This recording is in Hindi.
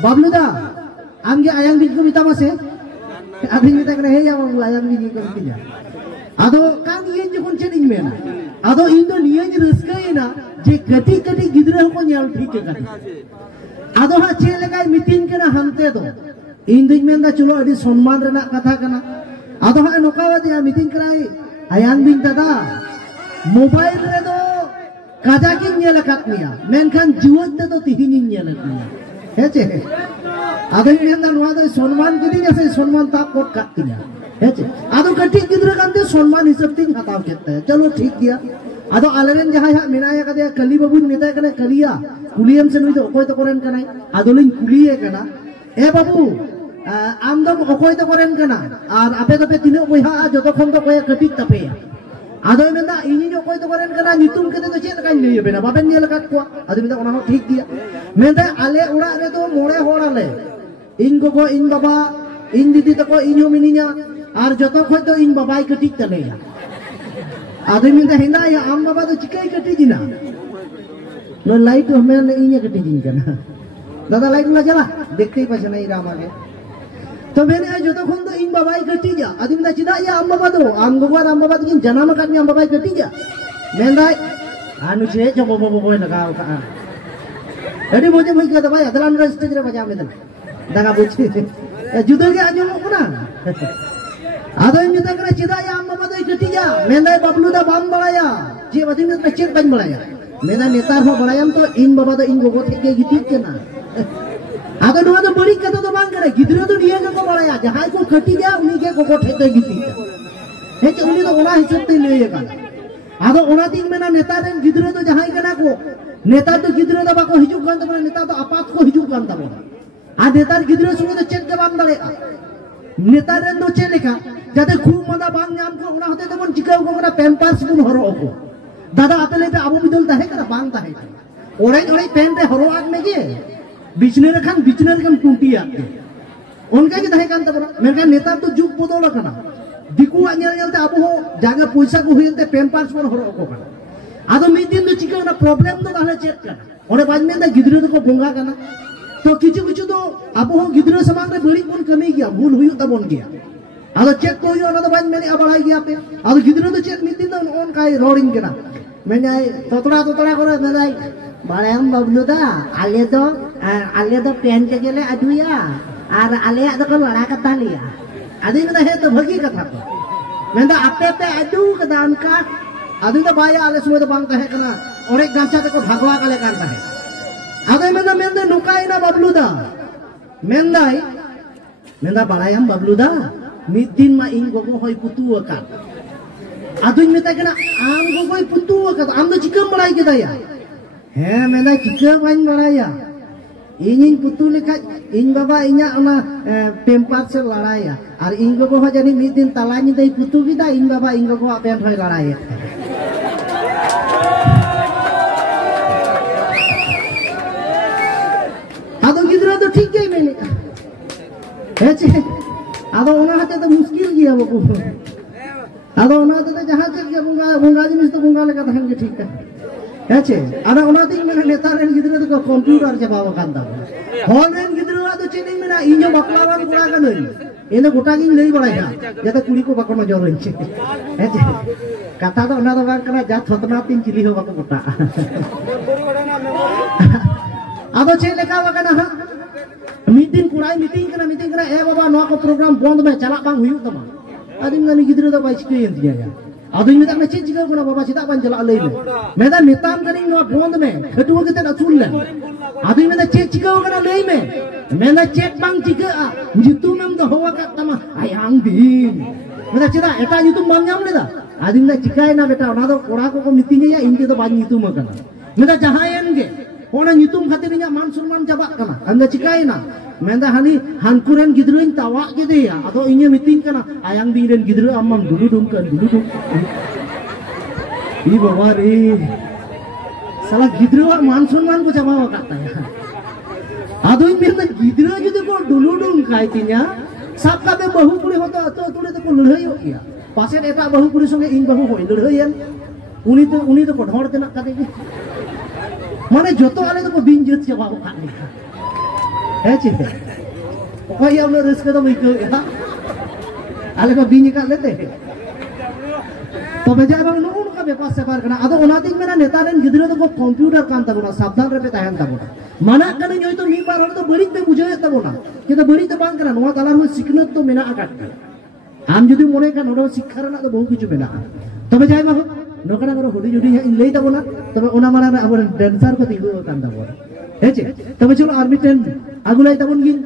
Babluda, amge ayang biji ko mita mase, abin mita kena hey yang ayang biji ko mita. Ado kan iyan jukun ceding mena, ado Indo niyan ruskai na, je kati gidra ko nyal ठीक है kati. Ado ha cele kai mitin kena hante do, Indo mena chulo adi सम्मान rena kata kana. Ado ha nokawa dia mitin kerai ayang biji tada, mobile re do kajakin nyal katnya, menkan juat do tihinin nyal katnya. हेचे आदमी में ना नुआदे सम्मान किती जैसे सम्मान ताप कोट काटती है हेचे आदो कटी किधर कांते सम्मान हिसाब तीन हटाव कहते हैं चलो ठीक दिया आदो आलरेन जहाँ यहाँ मिनाया कदे कली बाबू मिताय कने कलिया कुलियम से नुई तो ओकोय तो करें कना आदो लिंग कुलिये कना ए बाबू आमदम ओकोय तो करें कना और आपे तो पे तीनों कोई हाँ जो तो खम तो कोई कटी तपे आदो में ना इन्हीं जो कोई तो करें कना नितुम के तो चेत का नहीं है बिना बापें नहीं लगा कुआ आदो में तो उन्होंने ठीक दिया मैं तो आले उड़ा रे तो मोड़े होड़ा ले इनको को इन बाबा इन दीदी तो को इन्हों मिनिया आर जो तो कोई तो इन बाबाई कटी तले या आदो में तो हिंदा या आम बाबा तो चिकाई कटी जिना नो लाइट हमें इन्हें कटी जिन करना दादा लाइट ना चला देखते ही पछने ही रामा के तो मैंने जो तो खुद इन बाबाई कटी जा आदमी तो चिदा या आम बाबा तो आम बाबा तो किन जना मकान में आम बाबाई कटी जा मैं दाई अनुचे जो बाबा बाबा लगाओ का अरे मुझे मुझे कहता भाई अदलान का स्टेज रे बजा में तो दागा पूछे जुदा के आजो मुकना आदो इन जुदा करे चिदा या आम बाबा तो कटी जा मैं दाई बबलू दा बाम बड़ाया जे वदी में तो चेक बन बड़ाया मैं दा नेता हो बड़ाया तो इन बाबा तो इन गोगो थे के गिटी के ना आदो नुआ तो बड़ी कथा तो बांग करे गिदरा तो निया को बड़ाया जहां को कटी जा उन्हीं के गोगो थे के गिटी है कि उन्हीं तो ओना हिसाब ते ले का आदो ओना दिन में ना नेता रेन गिदरा तो जहां कना को नेता तो गिदरा दा बाको हिजुक कान तबना नेता तो आपात को हिजुक कान तबना आ नेता गिदरा सुने तो चेक के बाम दाले नेता रेन दो चे लेका जाते खूब मदा बांग नाम को ओना होते तबन चिकाव को ना पैंपास बुन हरो को दादा अतले पे आबो मिदल ताहे करा बांग ताहे ओरे ओरे पेन रे हरो आग में के बिचने रखान बिचने रकम टूटी आते उनका के ताहे कान तबना मेनका नेता तो जुग बदल कना दिकु आnyal nyal te आबो जागा पैसा को हुयते पैंपास बुन हरो को कना आदो मिदिन दो चिका ना प्रॉब्लम तो ताहले चेक करना ओरे बाद में गिदरा तो को बोंगा करना तो किछु तो अब हो गिदरा समाज रे बड़ी कोन कमी गया भूल हुई तबन गया आदो चेक को हुई ना तो बाद में अबड़ाई गया पे आदो गिदरा तो चेक मिदिन तो ओन काय रोडिंग करना मैंने तोतरा करे मैं बाड़ाम बबलू दा आले तो पेन के गेले अदुया और आले तो को लड़ा कता लिया आदि में है तो भगी कथा मैं आपे पे अदु कदा उनका आदमी तो बाया आले सुबह तो बांगता है कना और एक गांचा तक को भागवा का ले कांता है आदमी में तो नुकाई ना बबलूदा मेंदा बालायम बबलूदा मिदिन मा इन गोगो होय पुतु का आदमी में कना आम गोगो होय पुतु का आम तो चिकम बड़ाई के दया है मेंदा चिकम बाइन बड़ाया इन पुतु लेखा इन बाबा इना ओना पेम्पार से लड़ाया और इन गोगो हो जानी मिदिन तला नि दई पुतु बिदा इन बाबा इन गोगो पेन होय लड़ाया आदो गिदरा तो ठीक गई मैंने हेचे आदो ओना हाते तो मुश्किल गया बाबू आदो ओना हाते तो जहां चल गया बुंगा जिनिस तो बुंगा लेका तहन के ठीक है हेचे आदो ओना दिन में नेता रेन गिदरा तो कंप्यूटर जवाब कांदा होल रेन गिदरा तो चेनिंग में ना इनो बकलावान पुरा का नहीं इन गोटा गिन लई बड़ाया जाते कुड़ी को बको नजर रही हेचे कथा तो ओना तो बांग कना जा थतना तीन चिली हो बको गोटा आदो चे लेका वकना हा मीटिंग कुड़ाई मीटिंग कना ए बाबा नो को प्रोग्राम बंद में चला बांग हुयु तमा आदिम गनी गिदरा तो बाई चिकेन दिया या आदो में तक चे चिका कोना बाबा चिता बान चला लई में दा नेताम कनी नो बंद में खटुआ के ता चुल ले आदो में चे चिका कोना लई में दा चेक बांग चिका जितु नम दो होवा का तमा आयांग दिन में चिदा एटा जितु बांग नाम लेदा आदिम दा चिकाय ना बेटा ओना दो कोड़ा को मीटिंग या इनके तो बान जितु मकना में दा जहायन गे ओना नितुम खातिर इना मान सम्मान चाबा कना अंदा चिकाय ना मेंदा हानी हानकुरन गिदराइन तावा के देया आदो इने मीटिंग कना आयांग दिरेन गिदरा अम्मम दुलुडुम ई बाबा रे साला गिदरा मान सम्मान को चाबा काता है आदो इन मेंदा गिदरा जदि को दुलुडुम कायतिnya साब काबे बहु पुरी होतो अतो तुले तो को लड़ाईयो किया पासे एटा बहु पुरी संगे इन बहु होय लड़ाईयन उनी तो को ढोर देना काते माने जोतो आले तो को बिन जत चाबा का लिखा है चिते कोई हम लोग रिस्क तो मिको या आले को बिन का लेते तो बजाय बang नुन का बेपार से पार करना आदो ओनातिक मेना नेता रेन गिदरे तो को कंप्यूटर कान तबोना सावधान रे पे ताहन तबोना माना कने जोय तो मी बार हर तो बड़ी पे बुझे तबोना कि तो बड़ी तो बांग करना नोआ तालार हुए सिकनत तो मेना आकाट आम जुदी मोने का नोडो शिक्षा रेना तो बहु किछु मेना तबे जाय बाबू नोकना करो हुडी जुडी इन लई तबोना तबे ओना माना अब डांसर को तिगु कान तबोना हेचे तबे चलो आर्मी टेन आगुलाई तबोन गिन